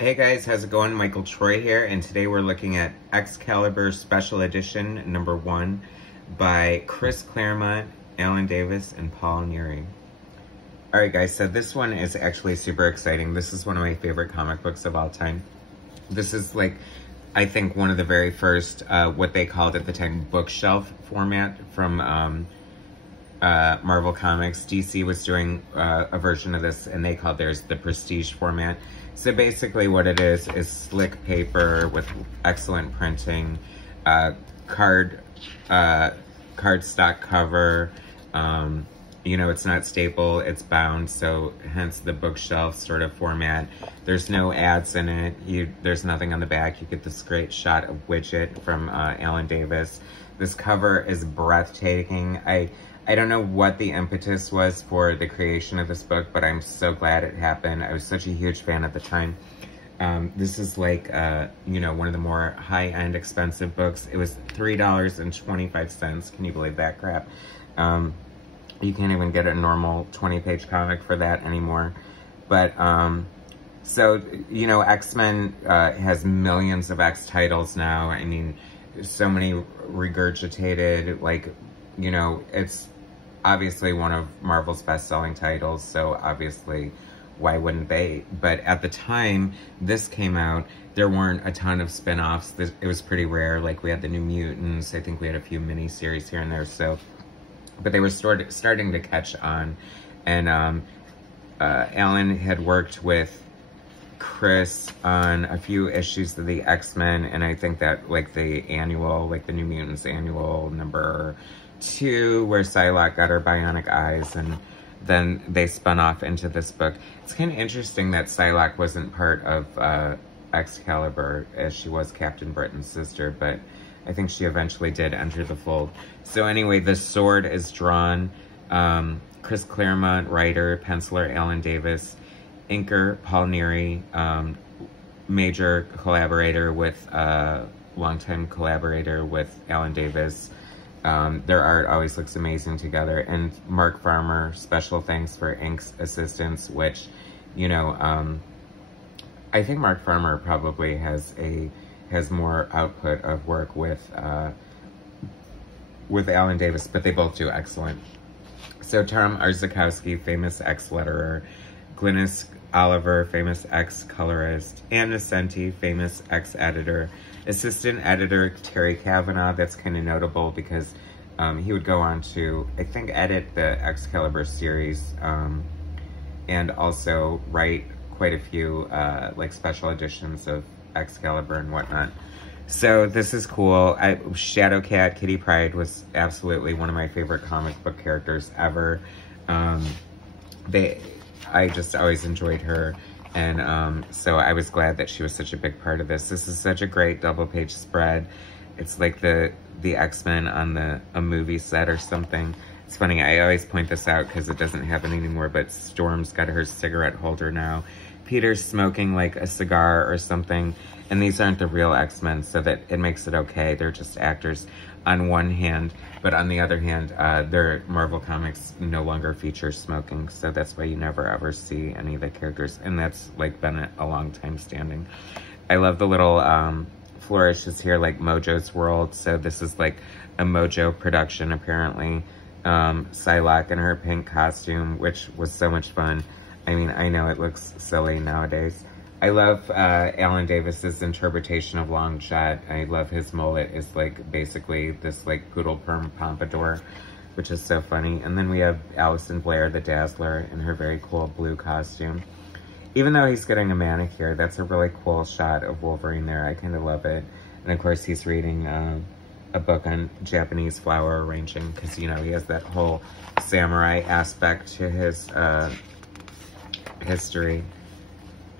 Hey guys, how's it going? Michael Troy here, and today we're looking at Excalibur Special Edition #1 by Chris Claremont, Alan Davis, and Paul Neary. Alright guys, so this one is actually super exciting. This is one of my favorite comic books of all time. This is like, I think one of the very first, what they called at the time, bookshelf format from Marvel Comics. DC was doing a version of this, and they called theirs the Prestige format. So basically what it is slick paper with excellent printing, cardstock cover. You know, it's not staple, it's bound, so hence the bookshelf sort of format. There's no ads in it. There's nothing on the back. You get this great shot of Widget from Alan Davis. This cover is breathtaking. I don't know what the impetus was for the creation of this book, but I'm so glad it happened. I was such a huge fan at the time. This is like, you know, one of the more high-end expensive books. It was $3.25. Can you believe that crap? You can't even get a normal 20-page comic for that anymore. But, so, you know, X-Men has millions of X titles now. I mean, so many regurgitated, like, you know, it's obviously one of Marvel's best-selling titles, so obviously, why wouldn't they? But at the time this came out, there weren't a ton of spin-offs. It was pretty rare. Like, we had the New Mutants. I think we had a few mini-series here and there, so... But they were starting to catch on. And Alan had worked with Chris on a few issues of the X-Men, and I think that, like, the annual, like the New Mutants annual #2, where Psylocke got her bionic eyes, and then they spun off into this book. It's kind of interesting that Psylocke wasn't part of Excalibur, as she was Captain Britain's sister, but I think she eventually did enter the fold. So anyway, the sword is drawn. Chris Claremont, writer, penciler Alan Davis, inker Paul Neary, major collaborator with, longtime collaborator with Alan Davis. Their art always looks amazing together. And Mark Farmer, special thanks for ink's assistance, which, you know, I think Mark Farmer probably has more output of work with Alan Davis, but they both do excellent. So Tom Arzikowski, famous X letterer, Glynis Oliver, famous X colorist, Ann Nesenti, famous X editor, assistant editor Terry Kavanagh. That's kind of notable because he would go on to, I think, edit the Excalibur series, and also write quite a few like special editions of Excalibur and whatnot. So this is cool. Shadowcat, Kitty Pryde was absolutely one of my favorite comic book characters ever. I just always enjoyed her, and so I was glad that she was such a big part of this. This is such a great double-page spread. It's like the X-Men on a movie set or something. It's funny, I always point this out because it doesn't happen anymore, but Storm's got her cigarette holder now. Peter's smoking like a cigar or something, and these aren't the real X-Men, so that it makes it okay. They're just actors on one hand, but on the other hand, their Marvel Comics no longer feature smoking, so that's why you never ever see any of the characters, and that's like been a long time standing. I love the little flourishes here, like Mojo's World, so this is like a Mojo production apparently. Psylocke in her pink costume, which was so much fun. I mean, I know it looks silly nowadays. I love Alan Davis's interpretation of Longshot. I love his mullet. It's like basically this like poodle perm pompadour, which is so funny. And then we have Alison Blair, the Dazzler, in her very cool blue costume. Even though he's getting a manicure, that's a really cool shot of Wolverine there. I kind of love it. And of course, he's reading a book on Japanese flower arranging, because, you know, he has that whole samurai aspect to his history.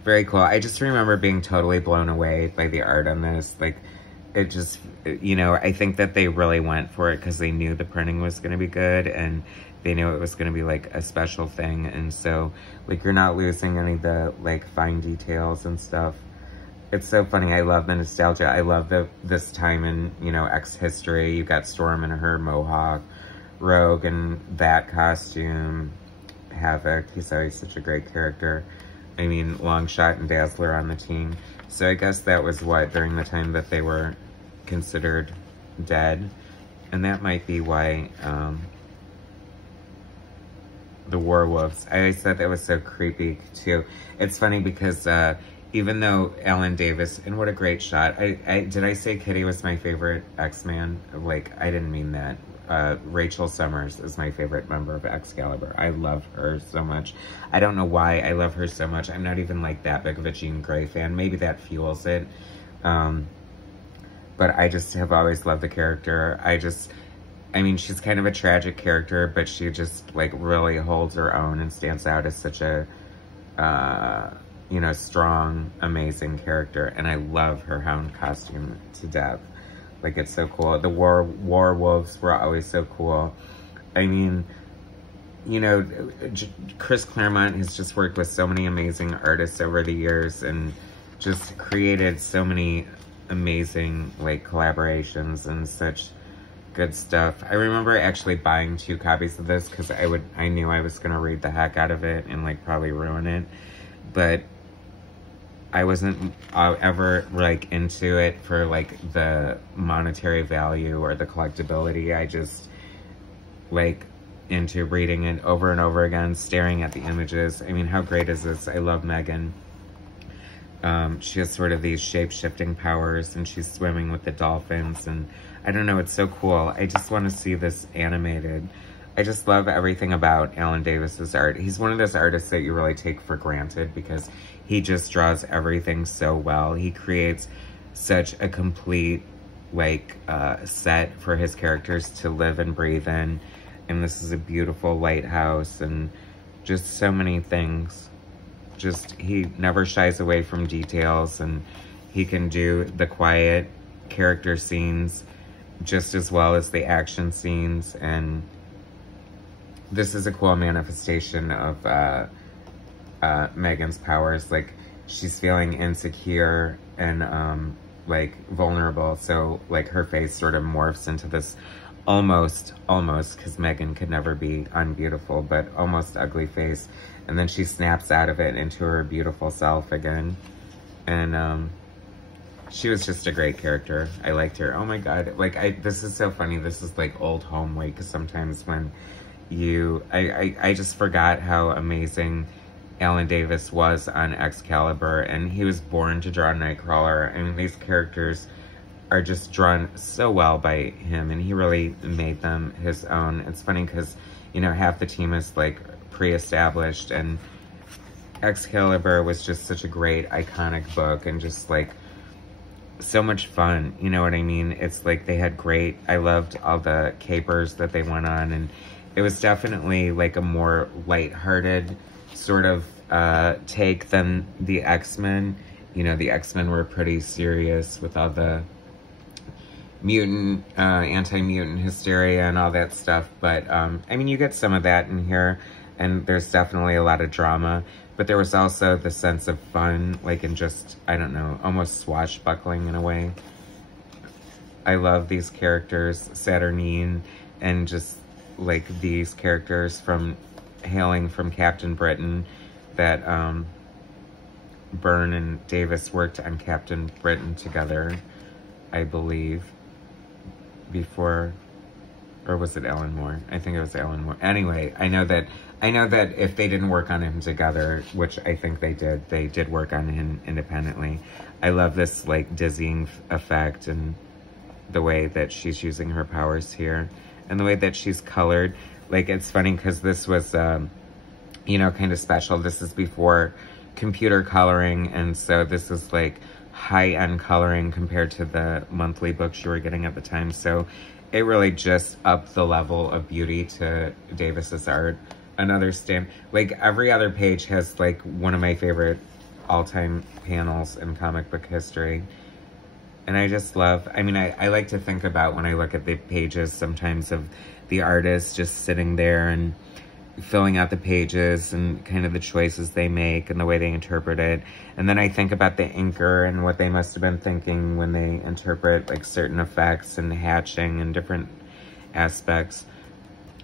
Very cool. I just remember being totally blown away by the art on this. Like, it just, you know, I think that they really went for it because they knew the printing was going to be good, and they knew it was going to be like a special thing. And so, like, you're not losing any of the like fine details and stuff. It's so funny. I love the nostalgia. I love this time in, you know, X history. You got Storm in her mohawk, Rogue in that costume, Havoc. He's always such a great character. I mean, Longshot and Dazzler on the team. So I guess that was what, during the time that they were considered dead. And that might be why, the werewolves. I always thought that was so creepy, too. It's funny because, even though Alan Davis, and what a great shot. Did I say Kitty was my favorite X-Man? Like, I didn't mean that. Rachel Summers is my favorite member of Excalibur. I love her so much. I don't know why I love her so much. I'm not even like that big of a Jean Grey fan. Maybe that fuels it. But I just have always loved the character. I mean, she's kind of a tragic character, but she just, like, really holds her own and stands out as such a, you know, strong, amazing character. And I love her hound costume to death. Like, it's so cool. The werewolves were always so cool. I mean, you know, Chris Claremont has just worked with so many amazing artists over the years and just created so many amazing, like, collaborations and such good stuff. I remember actually buying 2 copies of this because I knew I was going to read the heck out of it and, like, probably ruin it. But I wasn't ever, like, into it for, like, the monetary value or the collectability. I just, like, into reading it over and over again, staring at the images. I mean, how great is this? I love Megan. She has sort of these shape-shifting powers, and she's swimming with the dolphins, and I don't know, it's so cool. I just want to see this animated. I just love everything about Alan Davis's art. He's one of those artists that you really take for granted because he just draws everything so well. He creates such a complete, like, set for his characters to live and breathe in. And this is a beautiful lighthouse and just so many things. Just, he never shies away from details, and he can do the quiet character scenes just as well as the action scenes. And this is a cool manifestation of Megan's powers. Like, she's feeling insecure and like vulnerable, so like her face sort of morphs into this almost, because Megan could never be unbeautiful, but almost ugly face, and then she snaps out of it into her beautiful self again. And she was just a great character. I liked her. Oh my god, like, this is so funny. This is like old home week, because sometimes when I just forgot how amazing Alan Davis was on Excalibur, and he was born to draw Nightcrawler. I mean, these characters are just drawn so well by him, and he really made them his own. It's funny because, you know, half the team is, like, pre-established, and Excalibur was just such a great, iconic book, and just, like, so much fun, you know what I mean? It's like they had I loved all the capers that they went on, and it was definitely, like, a more lighthearted sort of take than the X-Men. You know, the X-Men were pretty serious with all the mutant, anti-mutant hysteria and all that stuff. But, I mean, you get some of that in here, and there's definitely a lot of drama. But there was also the sense of fun, like, in just, I don't know, almost swashbuckling in a way. I love these characters, Saturnine, and just, like, these characters hailing from Captain Britain, that Byrne and Davis worked on Captain Britain together, I believe, before, or was it Alan Moore? I think it was Alan Moore. Anyway, I know that if they didn't work on him together, which I think they did work on him independently. I love this, like, dizzying effect, and the way that she's using her powers here, and the way that she's colored. Like, it's funny because this was, you know, kind of special. This is before computer coloring, and so this is, like, high-end coloring compared to the monthly books you were getting at the time. So it really just upped the level of beauty to Davis's art. Like, every other page has, like, one of my favorite all-time panels in comic book history. And I just love, I mean, I like to think about, when I look at the pages sometimes, of the artist just sitting there and filling out the pages, and kind of the choices they make and the way they interpret it. And then I think about the inker and what they must have been thinking when they interpret, like, certain effects and hatching and different aspects.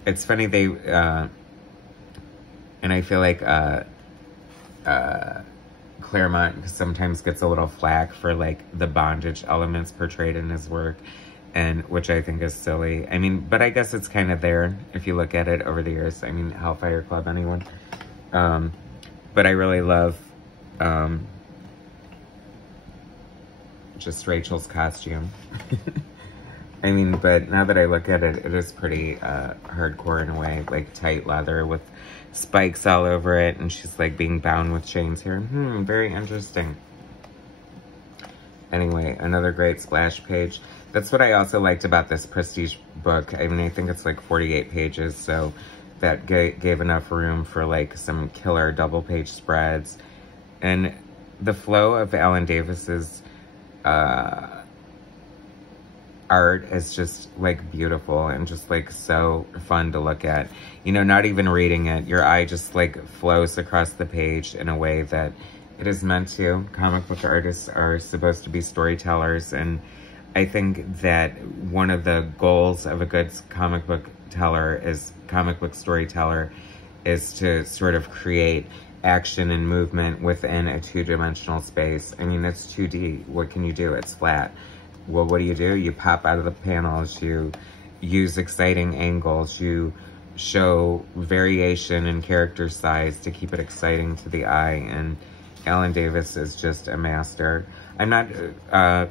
It's funny, and I feel like Claremont sometimes gets a little flack for like the bondage elements portrayed in his work, and which I think is silly. I mean, but I guess it's kind of there if you look at it over the years. I mean, Hellfire Club, anyone. But I really love just Rachel's costume. I mean, but now that I look at it, it is pretty hardcore in a way, like tight leather with spikes all over it, and she's like being bound with chains here. Very interesting. Anyway, another great splash page. That's what I also liked about this prestige book. I mean, I think it's like 48 pages, so that gave enough room for like some killer double page spreads. And the flow of Alan Davis's art is just like beautiful and just like so fun to look at. You know, not even reading it, your eye just like flows across the page in a way that it is meant to. Comic book artists are supposed to be storytellers, and I think that one of the goals of a good comic book storyteller is to sort of create action and movement within a two-dimensional space. I mean, it's 2D. What can you do? It's flat. Well, what do? You pop out of the panels, you use exciting angles, you show variation in character size to keep it exciting to the eye, and Alan Davis is just a master. I'm not, I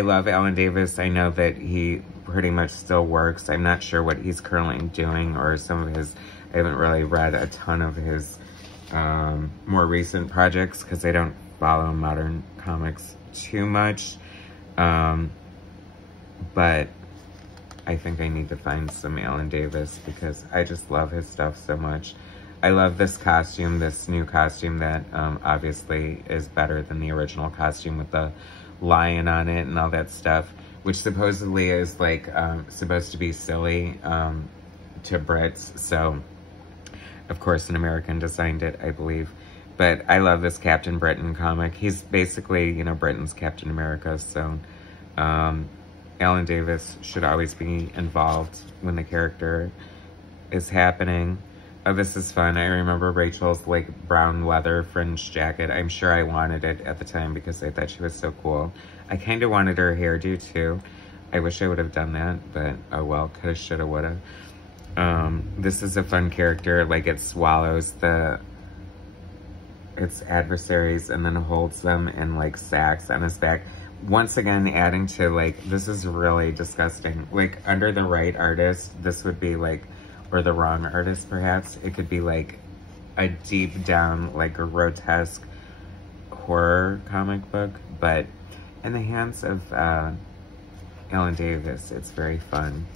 love Alan Davis. I know that he pretty much still works. I'm not sure what he's currently doing, or some of his, I haven't really read a ton of his more recent projects because I don't follow modern comics too much. But I think I need to find some Alan Davis because I just love his stuff so much. I love this costume, this new costume that obviously is better than the original costume with the lion on it and all that stuff, which supposedly is like supposed to be silly to Brits. So, of course, an American designed it, I believe. But I love this Captain Britain comic. He's basically, you know, Britain's Captain America. So, Alan Davis should always be involved when the character is happening. Oh, this is fun. I remember Rachel's like brown leather fringe jacket. I'm sure I wanted it at the time because I thought she was so cool. I kind of wanted her hairdo too. I wish I would have done that, but oh well, coulda, shoulda, woulda. This is a fun character. Like, it swallows its adversaries and then holds them in like sacks on its back. Once again, adding to like, this is really disgusting. Like, under the right artist, this would be like, or the wrong artist perhaps, it could be like a deep down, like a grotesque horror comic book, but in the hands of Alan Davis, it's very fun.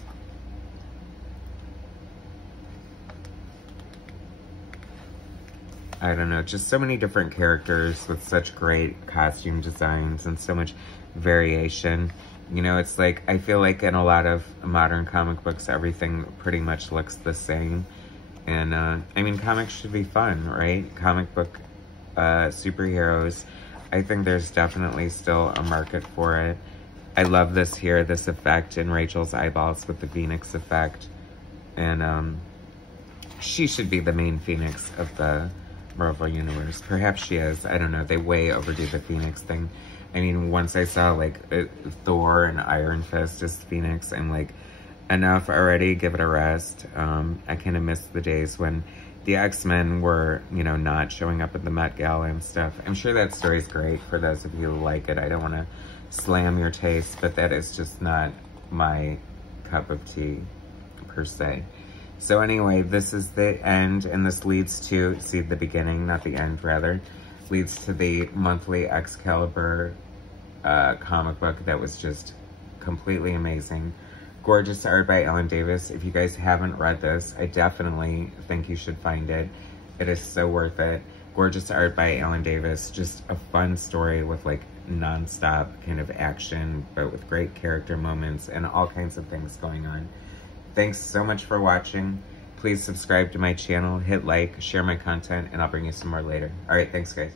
I don't know, just so many different characters with such great costume designs and so much variation. You know, it's like, I feel like in a lot of modern comic books, everything pretty much looks the same. And, I mean, comics should be fun, right? Comic book superheroes, I think there's definitely still a market for it. I love this here, this effect in Rachel's eyeballs with the Phoenix effect. And, she should be the main Phoenix of the Marvel Universe. Perhaps she is. I don't know. They way overdo the Phoenix thing. I mean, once I saw, like, Thor and Iron Fist as Phoenix, I'm like, enough already. Give it a rest. I kind of miss the days when the X-Men were, you know, not showing up at the Met Gala and stuff. I'm sure that story's great for those of you who like it. I don't want to slam your taste, but that is just not my cup of tea, per se. So anyway, this is the end, and this leads to, see, the beginning, not the end, rather, leads to the monthly Excalibur comic book that was just completely amazing. Gorgeous art by Alan Davis. If you guys haven't read this, I definitely think you should find it. It is so worth it. Gorgeous art by Alan Davis. Just a fun story with like non-stop kind of action, but with great character moments and all kinds of things going on. Thanks so much for watching. Please subscribe to my channel, hit like, share my content, and I'll bring you some more later. All right, thanks guys.